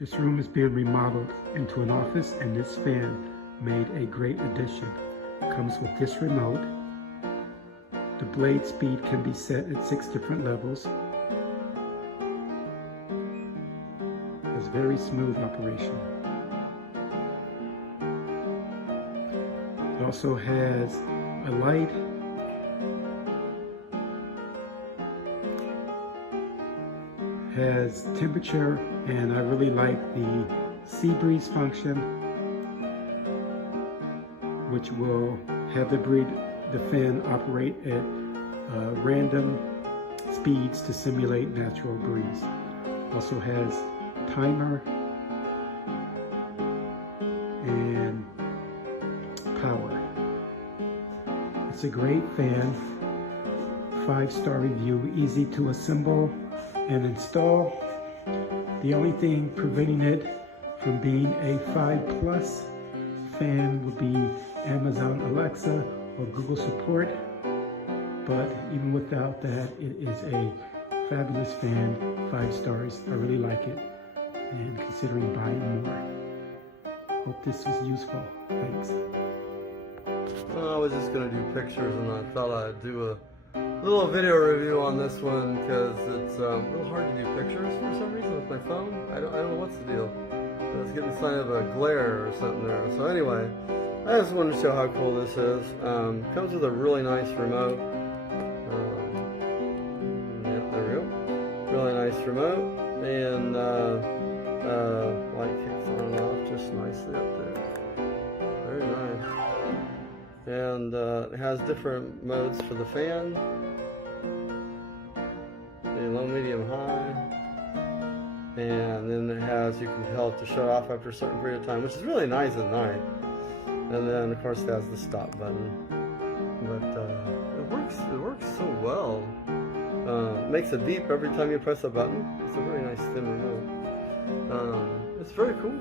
This room is being remodeled into an office, and this fan made a great addition. Comes with this remote. The blade speed can be set at 6 different levels. It's very smooth operation. It also has a light, has temperature, and I really like the sea breeze function, which will have the fan operate at random speeds to simulate natural breeze. Also has timer and power. It's a great fan. 5-star review, easy to assemble and install. The only thing preventing it from being a 5+ fan would be Amazon Alexa or Google support, but even without that, it is a fabulous fan. 5 stars. I really like it and considering buying more. Hope this was useful. Thanks. Well, I was just going to do pictures, and I thought I'd do a little video review on this one because it's a little hard to do pictures for some reason with my phone. I don't know what's the deal. It's getting kind of a glare or something there. So anyway, I just wanted to show how cool this is. Comes with a really nice remote. Yeah, there we go. Really nice remote, and light kicks on and off just nicely up there. Very nice. And it has different modes for the fan. The low, medium, high. And then it has, you can tell it to shut off after a certain period of time, which is really nice at night. And then of course it has the stop button. But it works so well. It makes a beep every time you press a button. It's a very nice thin remote. It's very cool.